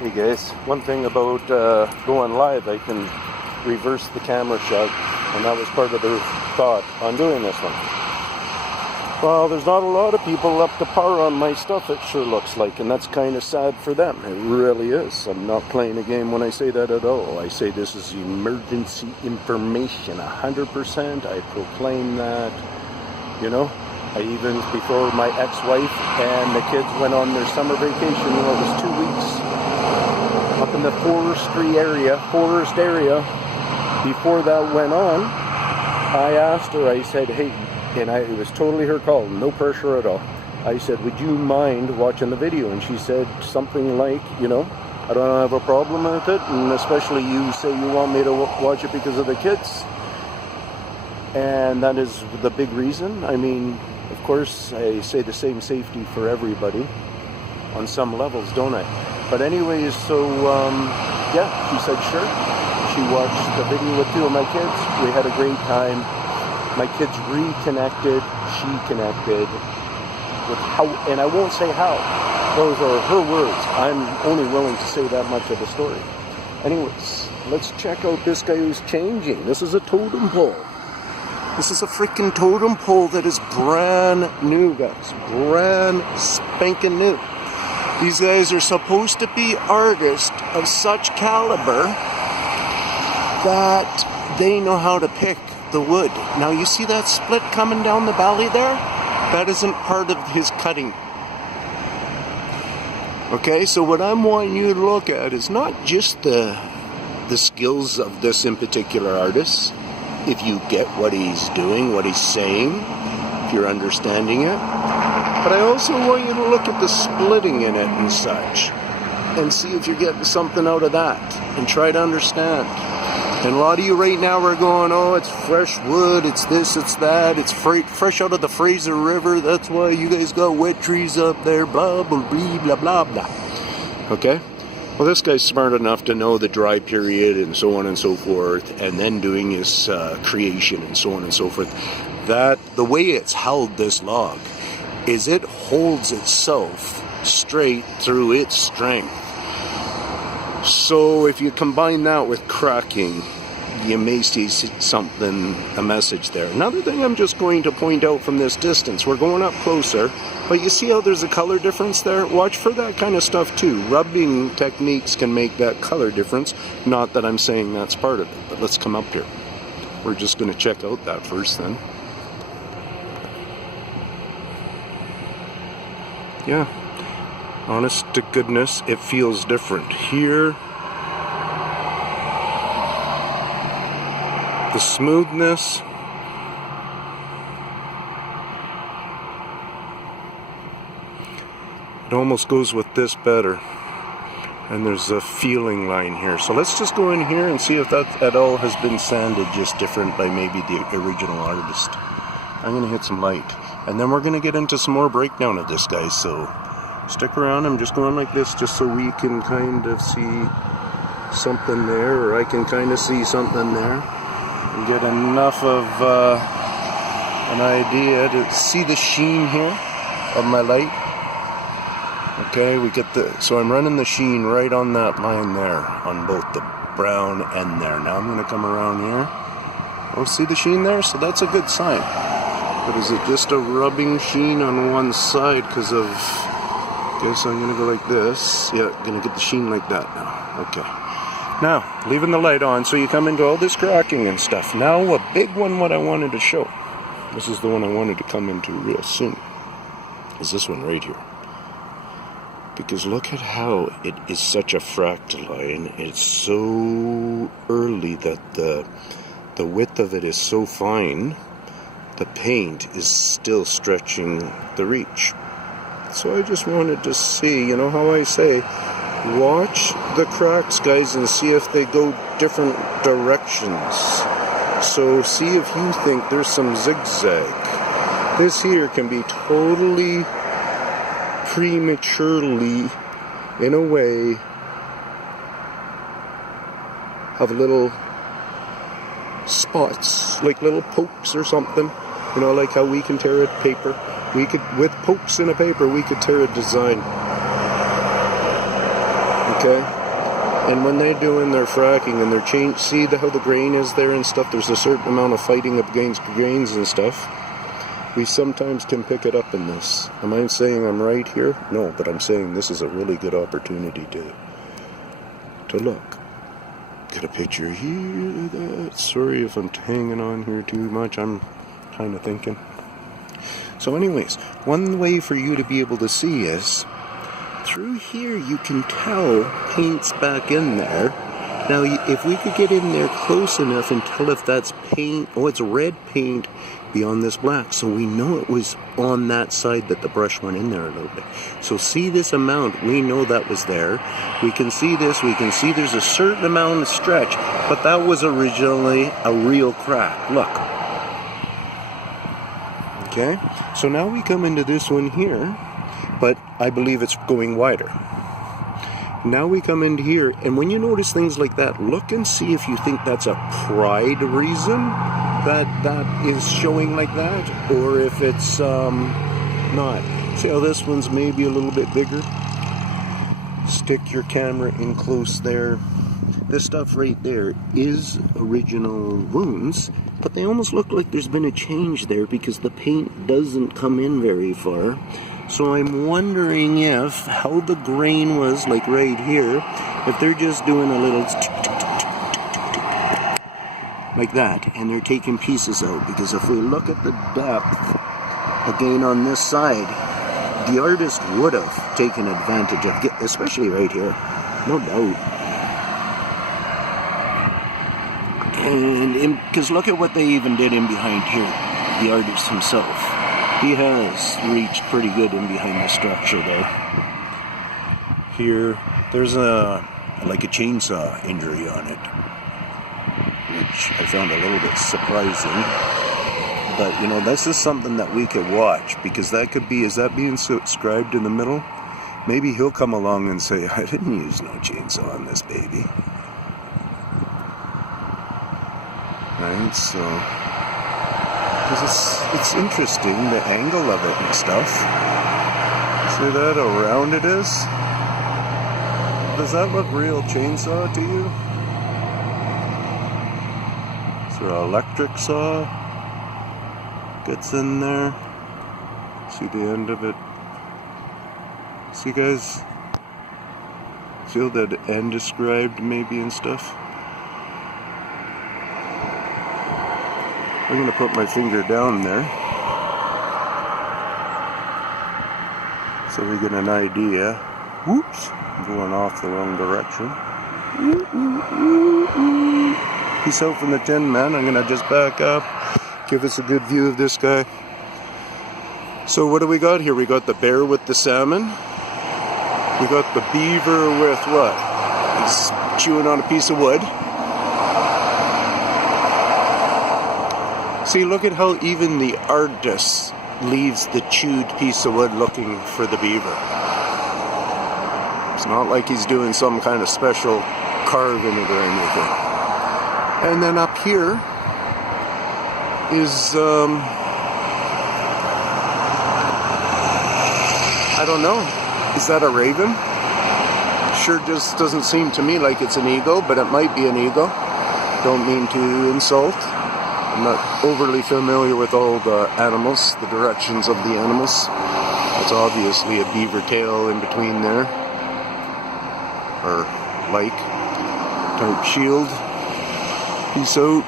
Hey guys, one thing about going live, I can reverse the camera shot, and that was part of the thought on doing this one. Well, there's not a lot of people up to par on my stuff, it sure looks like, and that's kind of sad for them. It really is. I'm not playing a game when I say that at all. I say this is emergency information, 100%. I proclaim that, you know. I even, before my ex-wife and the kids went on their summer vacation, it was 2 weeks, up in the forest area, before that went on, I asked her, I said, hey, and it was totally her call, no pressure at all. I said, would you mind watching the video? And she said something like, you know, I don't have a problem with it, and especially you say you want me to watch it because of the kids. And that is the big reason. I mean, of course, I say the same safety for everybody on some levels, don't I? But anyways, so, yeah, she said sure. She watched the video with 2 of my kids. We had a great time. My kids reconnected. She connected with how, and I won't say how. Those are her words. I'm only willing to say that much of the story. Anyways, let's check out this guy who's changing. This is a totem pole. This is a freaking totem pole that is brand new, guys. Brand spanking new. These guys are supposed to be artists of such caliber that they know how to pick the wood. Now you see that split coming down the valley there? That isn't part of his cutting. Okay, so what I'm wanting you to look at is not just the skills of this in particular artist, if you get what he's doing, what he's saying, if you're understanding it. But I also want you to look at the splitting in it and such, and see if you're getting something out of that, and try to understand. And a lot of you right now are going, oh, it's fresh wood, it's this, it's that, it's fresh out of the Fraser River, that's why you guys got wet trees up there, blah, blah, blah, blah, blah, blah. Okay? Well, this guy's smart enough to know the dry period and so on and so forth, and then doing his creation and so on and so forth. That the way it's held, this log, is it holds itself straight through its strength. So if you combine that with cracking, you may see something, a message there. Another thing I'm just going to point out from this distance, we're going up closer, but you see how there's a color difference there? Watch for that kind of stuff too. Rubbing techniques can make that color difference. Not that I'm saying that's part of it, but let's come up here. We're just going to check out that first then. Yeah, honest to goodness, it feels different. Here, the smoothness, it almost goes with this better. And there's a feeling line here. So let's just go in here and see if that at all has been sanded just different by maybe the original artist. I'm going to hit some light. And then we're going to get into some more breakdown of this, guys. So stick around. I'm just going like this just so we can kind of see something there, or I can kind of see something there, and get enough of an idea to see the sheen here of my light. Okay, we get so I'm running the sheen right on that line there, on both the brown and there. Now I'm going to come around here. Oh, see the sheen there? So that's a good sign. But is it just a rubbing sheen on one side because of... Okay, so I'm going to go like this. Yeah, going to get the sheen like that now. Okay. Now, leaving the light on, so you come into all this cracking and stuff. Now, a big one what I wanted to show. This is the one I wanted to come into real soon. Is this one right here. Because look at how it is such a fractal line. It's so early that the width of it is so fine. The paint is still stretching the reach. So I just wanted to see, you know how I say, watch the cracks, guys, and see if they go different directions. So see if you think there's some zigzag. This here can be totally prematurely, in a way, have little spots, like little pokes or something. You know, like how we can tear a paper. We could, with pokes in a paper, we could tear a design. Okay? And when they're doing their fracking and they're see how the grain is there and stuff, there's a certain amount of fighting against grains and stuff. We sometimes can pick it up in this. Am I saying I'm right here? No, but I'm saying this is a really good opportunity to look. Get a picture here, that. Sorry if I'm hanging on here too much. I'm kind of thinking. So anyways, one way for you to be able to see is through here you can tell paint's back in there. Now if we could get in there close enough and tell if that's paint, oh, it's red paint beyond this black, so we know it was on that side that the brush went in there a little bit. So see this amount, we know that was there. We can see this, we can see there's a certain amount of stretch, but that was originally a real crack. Look. Okay, so now we come into this one here, but I believe it's going wider. Now we come into here, and when you notice things like that, look and see if you think that's a pride reason that is showing like that, or if it's not. See how this one's maybe a little bit bigger? Stick your camera in close there. This stuff right there is original wounds, but they almost look like there's been a change there because the paint doesn't come in very far. So I'm wondering if how the grain was, like right here, if they're just doing a little like that, and they're taking pieces out. Because if we look at the depth, again on this side, the artist would have taken advantage of, especially right here, no doubt. And because look at what they even did in behind here, the artist himself. He has reached pretty good in behind the structure there. Here, there's like a chainsaw injury on it, which I found a little bit surprising. But you know, this is something that we could watch, because that could be, is that being subscribed in the middle? Maybe he'll come along and say, I didn't use no chainsaw on this baby. Right, so it's interesting, the angle of it and stuff. See that, how round it is? Does that look real chainsaw to you? Is there an electric saw? Gets in there. See the end of it? See guys? Feel that end described maybe and stuff? I'm going to put my finger down there so we get an idea. Whoops, I'm going off the wrong direction. Peace out from the Tin Man. I'm going to just back up, give us a good view of this guy. So what do we got here? We got the bear with the salmon. We got the beaver with what? He's chewing on a piece of wood. See, look at how even the artist leaves the chewed piece of wood looking for the beaver. It's not like he's doing some kind of special carve in it or anything. And then up here is, I don't know, is that a raven? Sure just doesn't seem to me like it's an eagle, but it might be an eagle. Don't mean to insult. I'm not overly familiar with all the animals, the directions of the animals. It's obviously a beaver tail in between there, or like type shield. Peace out.